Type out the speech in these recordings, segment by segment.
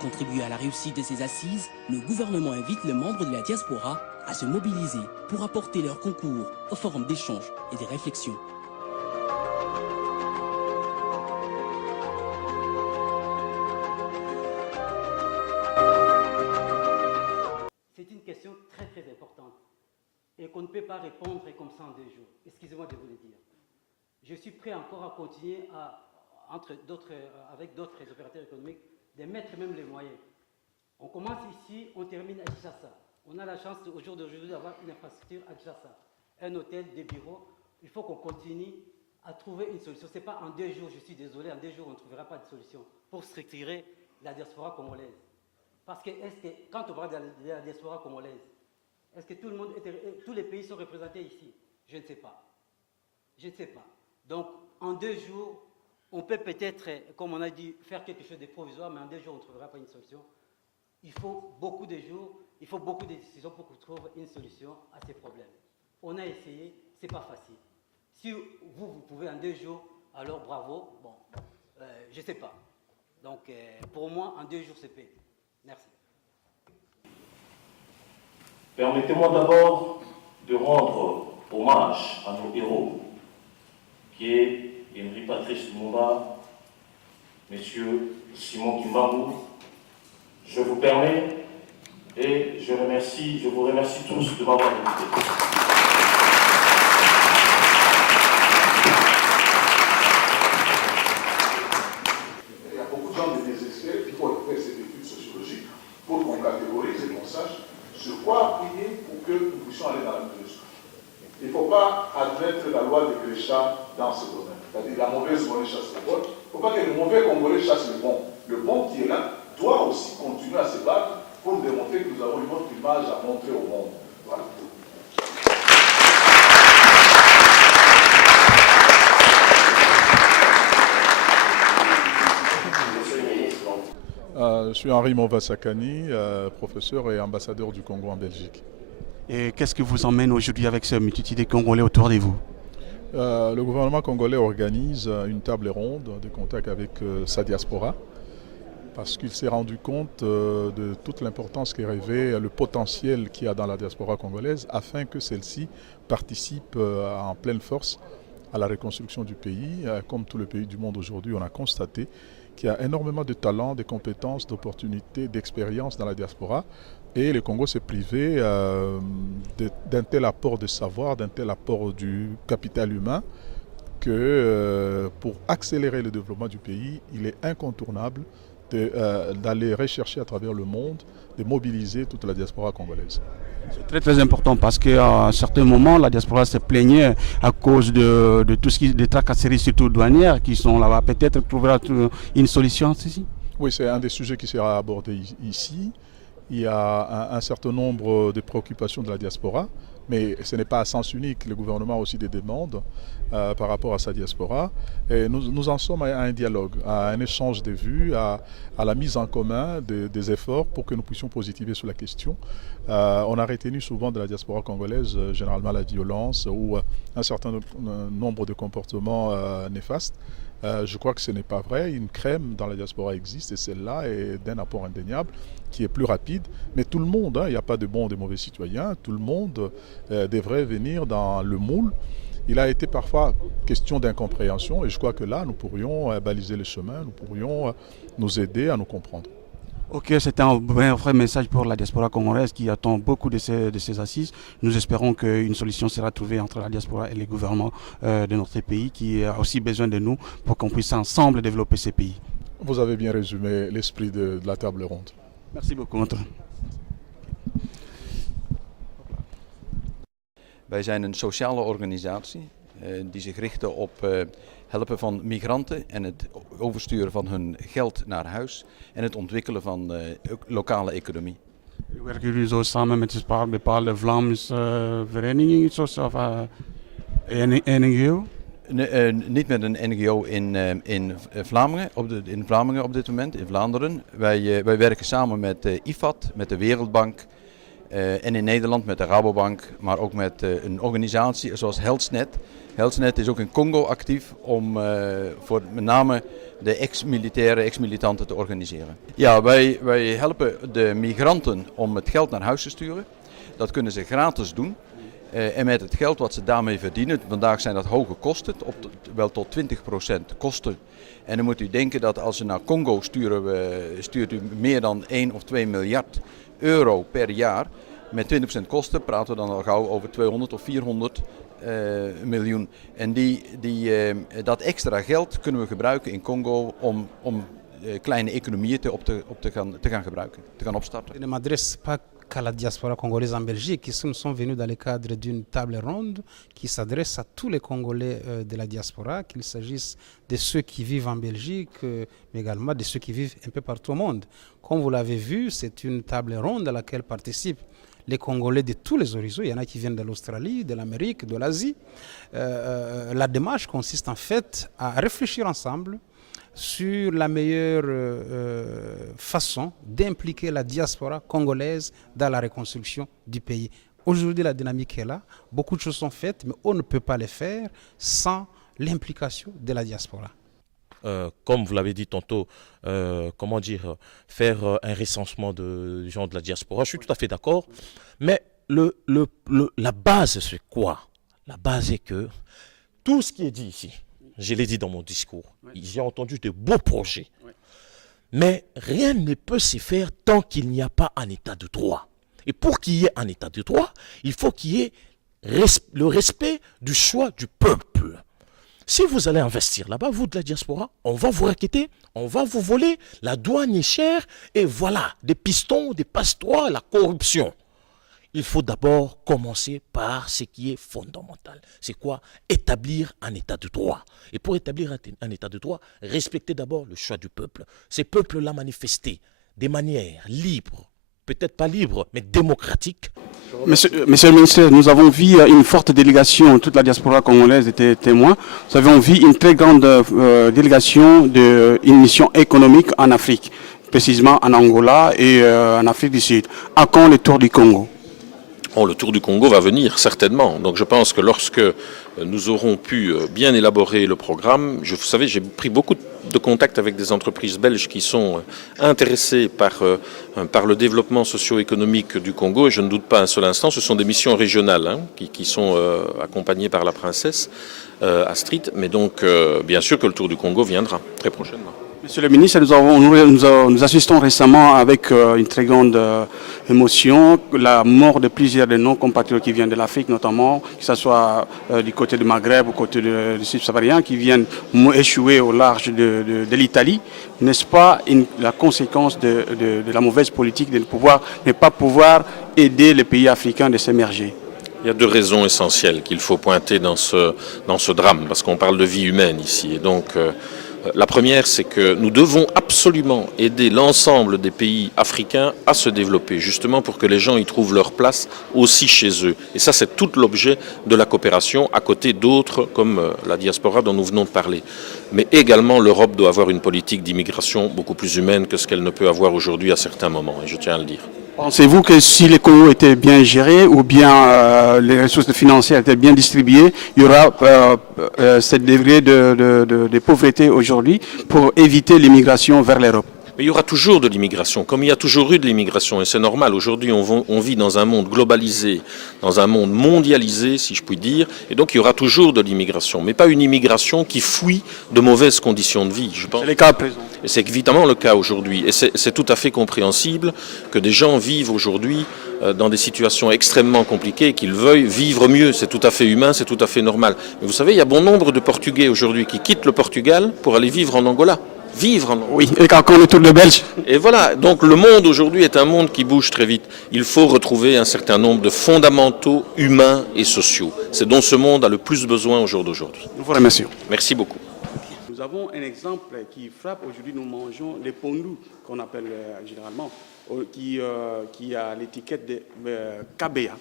contribuer à la réussite de ces assises, le gouvernement invite les membres de la diaspora à se mobiliser pour apporter leur concours au forum d'échange et de réflexion. C'est une question très très importante et qu'on ne peut pas répondre comme ça en 2 jours. Excusez-moi de vous le dire. Je suis prêt encore à continuer avec d'autres opérateurs économiques de mettre même les moyens. On commence ici, on termine à Kinshasa. On a la chance au jour d'aujourd'hui d'avoir une infrastructure à Kinshasa, un hôtel, des bureaux. Il faut qu'on continue à trouver une solution. Ce n'est pas en 2 jours, je suis désolé, en 2 jours on ne trouvera pas de solution pour structurer la diaspora congolaise. Parce que, quand on parle de la diaspora congolaise, est-ce que tous les pays sont représentés ici? Je ne sais pas. Je ne sais pas. Donc, en 2 jours, on peut peut-être, comme on a dit, faire quelque chose de provisoire, mais en 2 jours, on ne trouvera pas une solution. Il faut beaucoup de jours, il faut beaucoup de décisions pour qu'on trouve une solution à ces problèmes. On a essayé, ce n'est pas facile. Si vous pouvez en 2 jours, alors bravo. Bon, je ne sais pas. Donc, pour moi, en 2 jours, c'est fait. Merci. Permettez-moi d'abord de rendre hommage à nos héros, qui est Henri Patrice Lumumba, M. Simon Kimbangu. Je vous permets et je vous remercie tous de m'avoir écouté. Il y a beaucoup de gens de désespérés, il faut faire cette étude sociologique pour qu'on catégorise et qu'on sache sur quoi appuyer pour que nous puissions aller dans la mesure. Il ne faut pas admettre la loi de Grécha dans ce domaine. C'est-à-dire la mauvaise monnaie chasse le bon. Il ne faut pas que le mauvais Congolais chasse le bon. Le bon qui est là doit aussi continuer à se battre pour démontrer que nous avons une autre image à montrer au monde. Voilà. Je suis Henri Mova-Sakani, professeur et ambassadeur du Congo en Belgique. Et qu'est-ce qui vous emmène aujourd'hui avec ce multitude de Congolais autour de vous? Le gouvernement congolais organise une table ronde de contact avec sa diaspora parce qu'il s'est rendu compte de toute l'importance qu'est revêt le potentiel qu'il y a dans la diaspora congolaise afin que celle-ci participe en pleine force à la reconstruction du pays. Comme tous les pays du monde aujourd'hui, on a constaté qu'il y a énormément de talents, de compétences, d'opportunités, d'expériences dans la diaspora. Et le Congo s'est privé d'un tel apport de savoir, d'un tel apport du capital humain que pour accélérer le développement du pays, il est incontournable d'aller rechercher à travers le monde, de mobiliser toute la diaspora congolaise. C'est très très important parce qu'à un certain moment, la diaspora se plaignait à cause de tout ce qui est des tracasseries, surtout douanières, qui sont là-bas. Peut-être trouvera une solution ici. Oui, c'est un des sujets qui sera abordé ici. Il y a un certain nombre de préoccupations de la diaspora, mais ce n'est pas à sens unique. Le gouvernement a aussi des demandes par rapport à sa diaspora. Et nous en sommes à un dialogue, à un échange de vues, à la mise en commun des efforts pour que nous puissions positiver sur la question. On a retenu souvent de la diaspora congolaise, généralement la violence ou un certain nombre de comportements néfastes. Je crois que ce n'est pas vrai. Une crème dans la diaspora existe et celle-là est d'un apport indéniable qui est plus rapide. Mais tout le monde, il n'y a pas de bons ou de mauvais citoyens, tout le monde devrait venir dans le moule. Il a été parfois question d'incompréhension et je crois que là, nous pourrions baliser le chemin, nous pourrions nous aider à nous comprendre. Ok, c'est un vrai message pour la diaspora congolaise qui attend beaucoup de ces assises. Nous espérons qu'une solution sera trouvée entre la diaspora et les gouvernements de notre pays qui a aussi besoin de nous pour qu'on puisse ensemble développer ces pays. Vous avez bien résumé l'esprit de la table ronde. Merci beaucoup. Wij zijn een sociale organisatie die zich richten op helpen van migranten en het oversturen van hun geld naar huis en het ontwikkelen van lokale economie. Werken jullie zo samen met een bepaalde Vlaamse vereniging of NGO? Niet met een NGO in Vlaanderen op dit moment, in Vlaanderen. Wij werken samen met IFAD, met de Wereldbank En in Nederland met de Rabobank, maar ook met een organisatie zoals HealthNet. HealthNet is ook in Congo actief om voor met name de ex-militanten te organiseren. Ja, wij helpen de migranten om het geld naar huis te sturen. Dat kunnen ze gratis doen. En met het geld wat ze daarmee verdienen, vandaag zijn dat hoge kosten, wel tot 20% kosten. En dan moet u denken dat als we naar Congo stuurt u meer dan 1 of 2 miljard euro per jaar. Met 20% kosten praten we dan al gauw over 200 of 400 miljoen. En dat extra geld kunnen we gebruiken in Congo om kleine economieën te gaan gebruiken, te gaan opstarten. Je ne m'adresse pas qu'à la diaspora congolaise en Belgique. Ici, nous sommes venus dans le cadre d'une table ronde qui s'adresse à tous les Congolais de la diaspora, qu'il s'agisse de ceux qui vivent en Belgique, mais également de ceux qui vivent un peu partout au monde. Comme vous l'avez vu, c'est une table ronde à laquelle participent les Congolais de tous les horizons. Il y en a qui viennent de l'Australie, de l'Amérique, de l'Asie. La démarche consiste en fait à réfléchir ensemble sur la meilleure façon d'impliquer la diaspora congolaise dans la reconstruction du pays. Aujourd'hui, la dynamique est là. Beaucoup de choses sont faites, mais on ne peut pas les faire sans l'implication de la diaspora. Comme vous l'avez dit tantôt, faire un recensement de gens de la diaspora, je suis tout à fait d'accord. Mais la base, c'est quoi? La base est que tout ce qui est dit ici, je l'ai dit dans mon discours, j'ai entendu de beaux projets. Mais rien ne peut se faire tant qu'il n'y a pas un état de droit. Et pour qu'il y ait un état de droit, il faut qu'il y ait le respect du choix du peuple. Si vous allez investir là-bas, vous de la diaspora, on va vous raqueter, on va vous voler, la douane est chère, et voilà, des pistons, des passe-droits, la corruption. Il faut d'abord commencer par ce qui est fondamental. C'est quoi? Établir un état de droit. Et pour établir un état de droit, respecter d'abord le choix du peuple. Ces peuples-là manifesté de manière libre, peut-être pas libre, mais démocratique. Monsieur le ministre, nous avons vu une forte délégation, toute la diaspora congolaise était témoin. Nous avons vu une très grande délégation d'une mission économique en Afrique, précisément en Angola et en Afrique du Sud. À quand le tour du Congo? Oh, le tour du Congo va venir, certainement. Donc je pense que lorsque nous aurons pu bien élaborer le programme, vous savez, j'ai pris beaucoup de contacts avec des entreprises belges qui sont intéressées par le développement socio-économique du Congo, et je ne doute pas un seul instant, ce sont des missions régionales qui sont accompagnées par la princesse Astrid, mais donc bien sûr que le tour du Congo viendra très prochainement. Monsieur le ministre, nous assistons récemment avec une très grande émotion la mort de plusieurs de nos compatriotes qui viennent de l'Afrique notamment, que ce soit du côté du Maghreb ou du côté du subsaharien, qui viennent échouer au large de l'Italie. N'est-ce pas la conséquence de la mauvaise politique de ne pas pouvoir aider les pays africains de s'émerger? Il y a deux raisons essentielles qu'il faut pointer dans ce drame, parce qu'on parle de vie humaine ici. Et donc, la première, c'est que nous devons absolument aider l'ensemble des pays africains à se développer, justement pour que les gens y trouvent leur place aussi chez eux. Et ça, c'est tout l'objet de la coopération, à côté d'autres comme la diaspora dont nous venons de parler. Mais également, l'Europe doit avoir une politique d'immigration beaucoup plus humaine que ce qu'elle ne peut avoir aujourd'hui à certains moments, et je tiens à le dire. Pensez-vous que si les Congo étaient bien gérés ou bien les ressources financières étaient bien distribuées, il y aura ce degré de pauvreté aujourd'hui pour éviter l'immigration vers l'Europe? Mais il y aura toujours de l'immigration, comme il y a toujours eu de l'immigration, et c'est normal. Aujourd'hui, on vit dans un monde globalisé, dans un monde mondialisé, si je puis dire, et donc il y aura toujours de l'immigration, mais pas une immigration qui fuit de mauvaises conditions de vie, je pense. C'est le cas à présent. Et c'est évidemment le cas aujourd'hui, et c'est tout à fait compréhensible que des gens vivent aujourd'hui dans des situations extrêmement compliquées et qu'ils veuillent vivre mieux. C'est tout à fait humain, c'est tout à fait normal. Mais vous savez, il y a bon nombre de Portugais aujourd'hui qui quittent le Portugal pour aller vivre en Angola. Oui, et quand on retourne le Belge. Et voilà, donc le monde aujourd'hui est un monde qui bouge très vite. Il faut retrouver un certain nombre de fondamentaux humains et sociaux. C'est dont ce monde a le plus besoin au jour d'aujourd'hui. Nous vous remercions. Merci beaucoup. Nous avons un exemple qui frappe. Aujourd'hui, nous mangeons les pondous, qu'on appelle généralement, qui a l'étiquette de Kabea.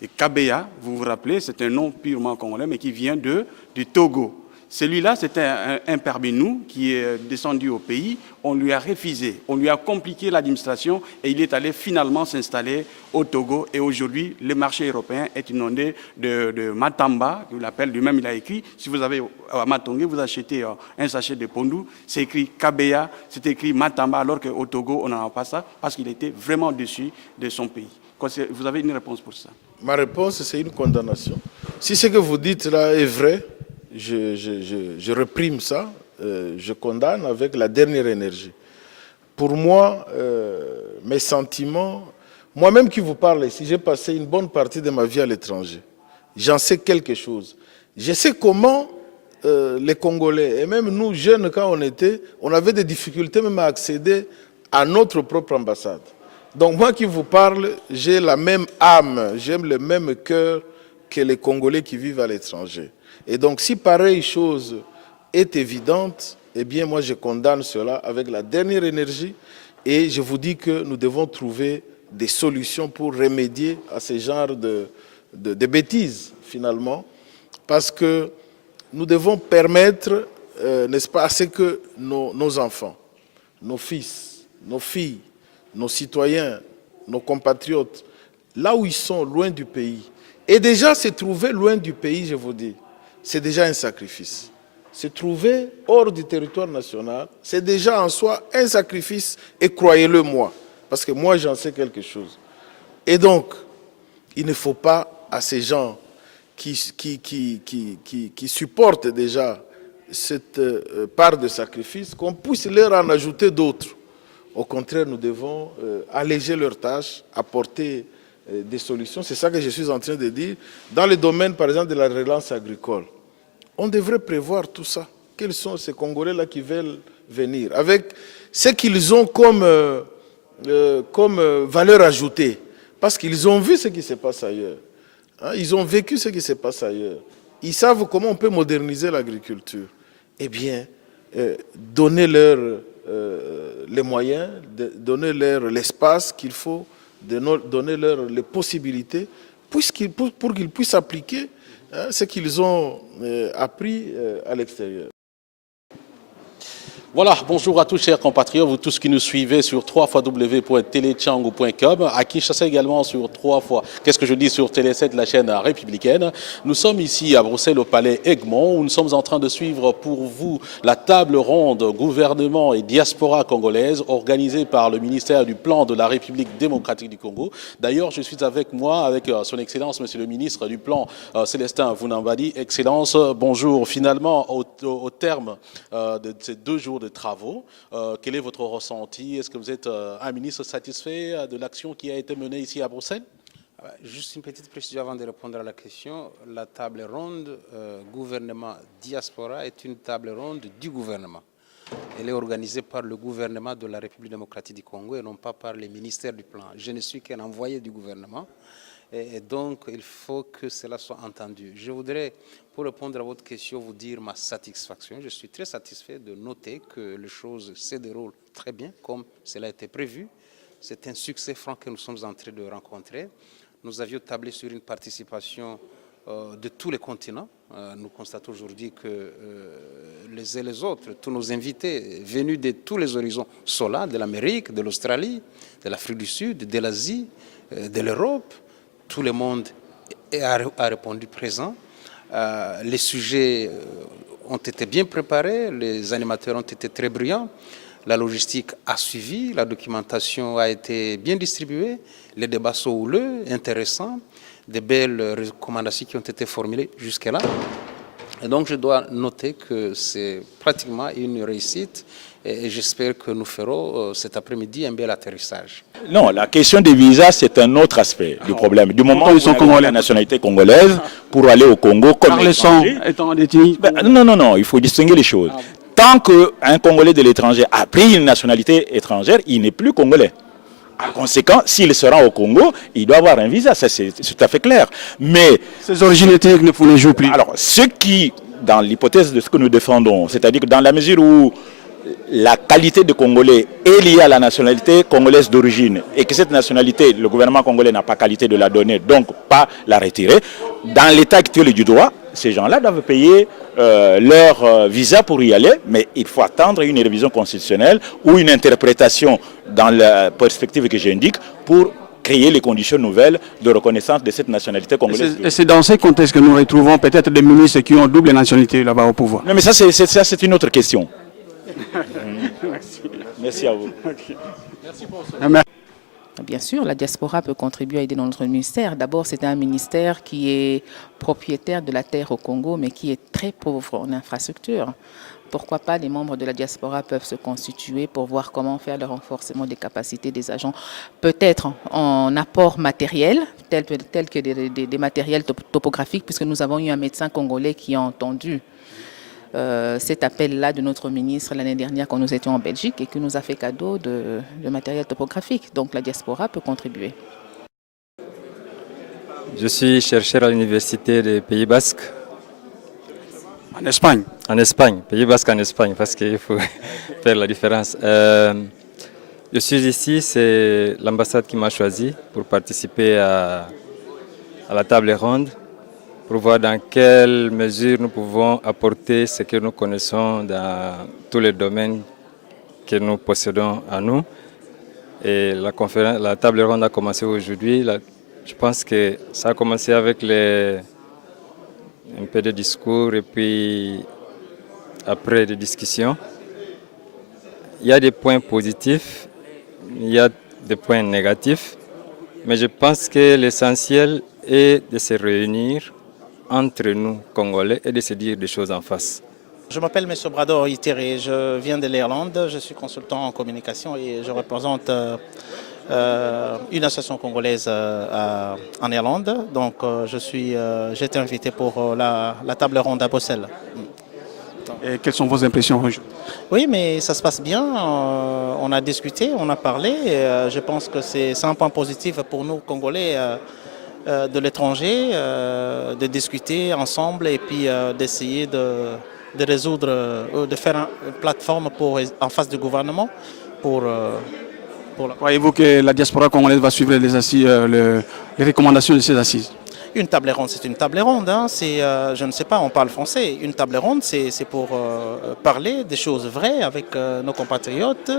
Et Kabea, vous vous rappelez, c'est un nom purement congolais, mais qui vient du Togo. Celui-là, c'était un parmi nous qui est descendu au pays. On lui a refusé, on lui a compliqué l'administration et il est allé finalement s'installer au Togo. Et aujourd'hui, le marché européen est inondé de matamba, qu'il appelle lui-même, il a écrit. Si vous avez à Matongé, vous achetez un sachet de pondou, c'est écrit Kabeya, c'est écrit matamba, alors qu'au Togo, on n'en a pas ça, parce qu'il était vraiment déçu de son pays. Vous avez une réponse pour ça? Ma réponse, c'est une condamnation. Si ce que vous dites là est vrai, je réprime ça, je condamne avec la dernière énergie. Pour moi, mes sentiments, moi-même qui vous parle ici, j'ai passé une bonne partie de ma vie à l'étranger. J'en sais quelque chose. Je sais comment les Congolais, et même nous jeunes quand on avait des difficultés même à accéder à notre propre ambassade. Donc moi qui vous parle, j'ai la même âme, j'aime le même cœur que les Congolais qui vivent à l'étranger. Et donc, si pareille chose est évidente, eh bien, moi, je condamne cela avec la dernière énergie et je vous dis que nous devons trouver des solutions pour remédier à ce genre de bêtises, finalement, parce que nous devons permettre, n'est-ce pas, à ce que nos enfants, nos fils, nos filles, nos citoyens, nos compatriotes, là où ils sont, loin du pays, et déjà se trouver loin du pays, je vous dis, c'est déjà un sacrifice. Se trouver hors du territoire national, c'est déjà en soi un sacrifice, et croyez-le moi, parce que moi j'en sais quelque chose. Et donc, il ne faut pas à ces gens qui supportent déjà cette part de sacrifice, qu'on puisse leur en ajouter d'autres. Au contraire, nous devons alléger leurs tâches, apporter des solutions. C'est ça que je suis en train de dire. Dans le domaine, par exemple, de la relance agricole, on devrait prévoir tout ça. Quels sont ces Congolais-là qui veulent venir? Avec ce qu'ils ont comme valeur ajoutée. Parce qu'ils ont vu ce qui se passe ailleurs. Hein, ils ont vécu ce qui se passe ailleurs. Ils savent comment on peut moderniser l'agriculture. Eh bien, donnez-leur les moyens, donnez-leur l'espace qu'il faut, donnez-leur les possibilités pour qu'ils puissent appliquer ce qu'ils ont appris à l'extérieur. Voilà, bonjour à tous chers compatriotes, vous tous qui nous suivez sur www.telechangu.com, à Kinshasa également sur sur Télé 7, la chaîne républicaine. Nous sommes ici à Bruxelles au palais Egmont où nous sommes en train de suivre pour vous la table ronde gouvernement et diaspora congolaise organisée par le ministère du Plan de la République démocratique du Congo. D'ailleurs, je suis avec son Excellence, Monsieur le ministre du Plan, Célestin Vunambadi. Excellence, bonjour. Finalement, au terme de ces 2 jours de travaux. Quel est votre ressenti? Est-ce que vous êtes un ministre satisfait de l'action qui a été menée ici à Bruxelles? Juste une petite précision avant de répondre à la question. La table ronde gouvernement-diaspora est une table ronde du gouvernement. Elle est organisée par le gouvernement de la République démocratique du Congo et non pas par les ministères du plan. Je ne suis qu'un envoyé du gouvernement. Et donc, il faut que cela soit entendu. Je voudrais, pour répondre à votre question, vous dire ma satisfaction. Je suis très satisfait de noter que les choses se déroulent très bien, comme cela a été prévu. C'est un succès franc que nous sommes en train de rencontrer. Nous avions tablé sur une participation de tous les continents. Nous constatons aujourd'hui que les uns et les autres, tous nos invités venus de tous les horizons sont là, de l'Amérique, de l'Australie, de l'Afrique du Sud, de l'Asie, de l'Europe. Tout le monde a répondu présent. Les sujets ont été bien préparés, les animateurs ont été très brillants, la logistique a suivi, la documentation a été bien distribuée, les débats sont houleux, intéressants, des belles recommandations qui ont été formulées jusque-là. Et donc je dois noter que c'est pratiquement une réussite et j'espère que nous ferons cet après-midi un bel atterrissage. Non, la question des visas, c'est un autre aspect du problème. Du moment où ils sont congolais, la nationalité congolaise, pour aller au Congo comme étranger... Non, il faut distinguer les choses. Tant qu'un Congolais de l'étranger a pris une nationalité étrangère, il n'est plus Congolais. Par conséquent, s'il se rend au Congo, il doit avoir un visa, ça c'est tout à fait clair. Mais ces origines ethniques ne jouent plus. Alors, ce qui, dans l'hypothèse de ce que nous défendons, c'est-à-dire que dans la mesure où la qualité de Congolais est liée à la nationalité congolaise d'origine et que cette nationalité, le gouvernement congolais n'a pas qualité de la donner, donc pas la retirer, dans l'état actuel du droit, ces gens-là doivent payer leur visa pour y aller, mais il faut attendre une révision constitutionnelle ou une interprétation dans la perspective que j'indique pour créer les conditions nouvelles de reconnaissance de cette nationalité congolaise. Et c'est dans ces contextes que nous retrouvons peut-être des ministres qui ont double nationalité là-bas au pouvoir. Non, mais ça c'est une autre question. Merci à vous. Merci pour ça. Bien sûr, la diaspora peut contribuer à aider dans notre ministère. D'abord, c'est un ministère qui est propriétaire de la terre au Congo, mais qui est très pauvre en infrastructure. Pourquoi pas les membres de la diaspora peuvent se constituer pour voir comment faire le renforcement des capacités des agents, peut-être en apport matériel, tel que des matériels topographiques, puisque nous avons eu un médecin congolais qui a entendu cet appel-là de notre ministre l'année dernière quand nous étions en Belgique et qui nous a fait cadeau de matériel topographique. Donc la diaspora peut contribuer. Je suis chercheur à l'université des Pays Basques. En Espagne? En Espagne, Pays Basques en Espagne, parce qu'il faut faire la différence. Je suis ici, c'est l'ambassade qui m'a choisi pour participer à la table ronde, pour voir dans quelle mesure nous pouvons apporter ce que nous connaissons dans tous les domaines que nous possédons à nous. Et la table ronde a commencé aujourd'hui. Je pense que ça a commencé avec un peu de discours et puis après des discussions. Il y a des points positifs, il y a des points négatifs, mais je pense que l'essentiel est de se réunir entre nous, Congolais, et de se dire des choses en face. Je m'appelle M. Brador Itere, je viens de l'Irlande, je suis consultant en communication et je représente une association congolaise en Irlande. Donc j'ai été invité pour la table ronde à Bruxelles. Et quelles sont vos impressions aujourd'hui? Oui, mais ça se passe bien. On a discuté, on a parlé. Je pense que c'est un point positif pour nous, Congolais, de l'étranger, de discuter ensemble et puis d'essayer de résoudre, de faire une plateforme en face du gouvernement pour Croyez-vous que la diaspora congolaise va suivre les recommandations de ces assises? Une table ronde, c'est une table ronde. Hein. Je ne sais pas, on parle français. Une table ronde, c'est pour parler des choses vraies avec nos compatriotes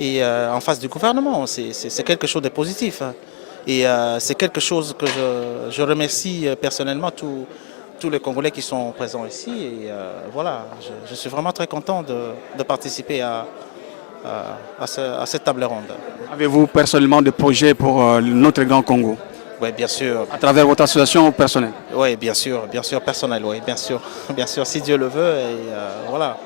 et en face du gouvernement. C'est quelque chose de positif. Et c'est quelque chose que je remercie personnellement tous les Congolais qui sont présents ici. Et voilà, je suis vraiment très content de participer à cette table ronde. Avez-vous personnellement des projets pour notre grand Congo? Oui, bien sûr. À travers votre association personnelle? Oui, bien sûr, personnel, oui, bien sûr, si Dieu le veut. Et voilà,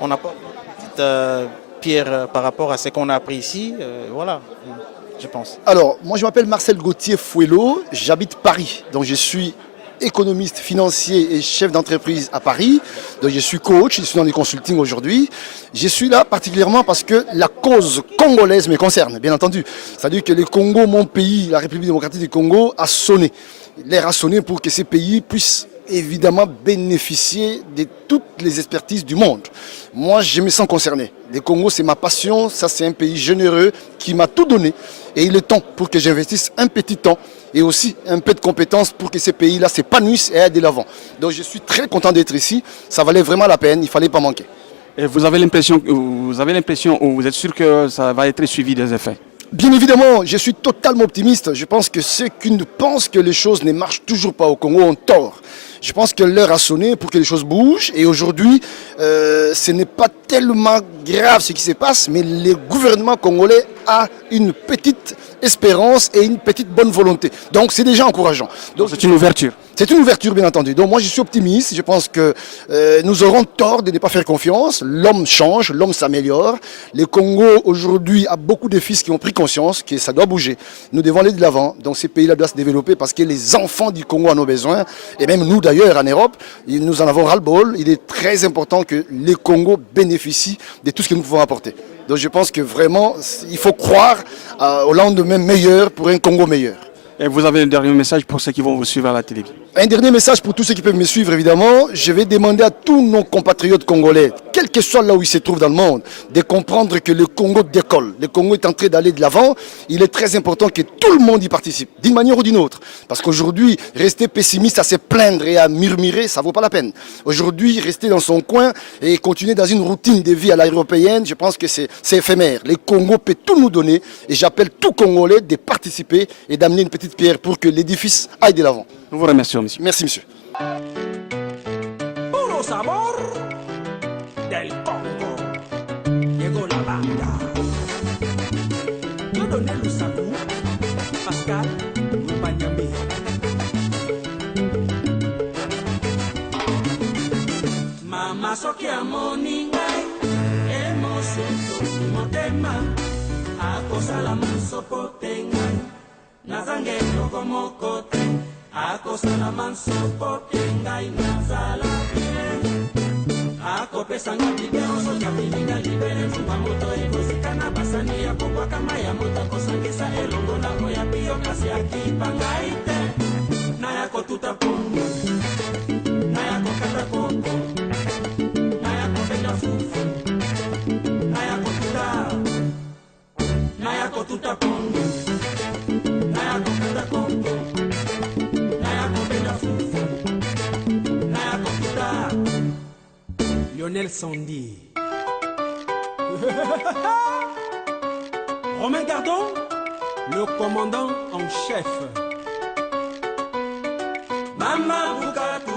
on apporte une petite pierre par rapport à ce qu'on a appris ici, voilà, je pense. Alors, moi je m'appelle Marcel Gauthier Fouello, j'habite Paris, donc je suis économiste financier et chef d'entreprise à Paris. Donc je suis coach, je suis dans le consulting aujourd'hui. Je suis là particulièrement parce que la cause congolaise me concerne, bien entendu. C'est-à-dire que le Congo, mon pays, la République démocratique du Congo, a sonné. L'air a sonné pour que ces pays puissent évidemment bénéficier de toutes les expertises du monde. Moi, je me sens concerné. Le Congo, c'est ma passion. Ça, c'est un pays généreux qui m'a tout donné. Et il est temps pour que j'investisse un petit temps et aussi un peu de compétences pour que ces pays-là s'épanouissent et aillent de l'avant. Donc je suis très content d'être ici. Ça valait vraiment la peine. Il ne fallait pas manquer. Et vous avez l'impression ou vous êtes sûr que ça va être suivi des effets? Bien évidemment, je suis totalement optimiste. Je pense que ceux qui ne pensent que les choses ne marchent toujours pas au Congo ont tort. Je pense que l'heure a sonné pour que les choses bougent. Et aujourd'hui, ce n'est pas tellement grave ce qui se passe, mais le gouvernement congolais a une petite espérance et une petite bonne volonté. Donc c'est déjà encourageant. C'est une ouverture. C'est une ouverture, bien entendu. Donc moi, je suis optimiste. Je pense que nous aurons tort de ne pas faire confiance. L'homme change, l'homme s'améliore. Le Congo, aujourd'hui, a beaucoup de fils qui ont pris conscience que ça doit bouger. Nous devons aller de l'avant. Donc ces pays-là doivent se développer parce que les enfants du Congo en ont besoin. Et même nous, d'ailleurs, en Europe, nous en avons ras-le-bol. Il est très important que le Congo bénéficie de tout ce que nous pouvons apporter. Donc je pense que vraiment, il faut croire au lendemain meilleur pour un Congo meilleur. Et vous avez un dernier message pour ceux qui vont vous suivre à la télévision? Un dernier message pour tous ceux qui peuvent me suivre, évidemment. Je vais demander à tous nos compatriotes congolais, quel que soit là où ils se trouvent dans le monde, de comprendre que le Congo décolle. Le Congo est en train d'aller de l'avant. Il est très important que tout le monde y participe, d'une manière ou d'une autre. Parce qu'aujourd'hui, rester pessimiste à se plaindre et à murmurer, ça ne vaut pas la peine. Aujourd'hui, rester dans son coin et continuer dans une routine de vie à l'européenne, je pense que c'est éphémère. Le Congo peut tout nous donner et j'appelle tout Congolais de participer et d'amener une petite pierre pour que l'édifice aille de l'avant. Nous vous remercions, monsieur. Merci, monsieur. Puro sabor del Congo. Llegó la banda. Yo doné Lusaku, Pascal, Mpanyami. Mama soki amoni ngai, emosoto motema, akosala mansopo te ngai, nazange eloko moko te. Akosala mansopo te ngai nazala bien. Akopesanga bibero soki apilinga libere nzumba moto ekosikana basani ya kobwaka mai ya moto akosangisa elongo na oya piyo kasi akipa ngai te. Naya kotuta pongo, naya kokata koko, naya kopenda fufu, naya kotuta pongo, naya kokata koko. Lionel Sandy. Romain Gardon, le commandant en chef. Mama Bukatu.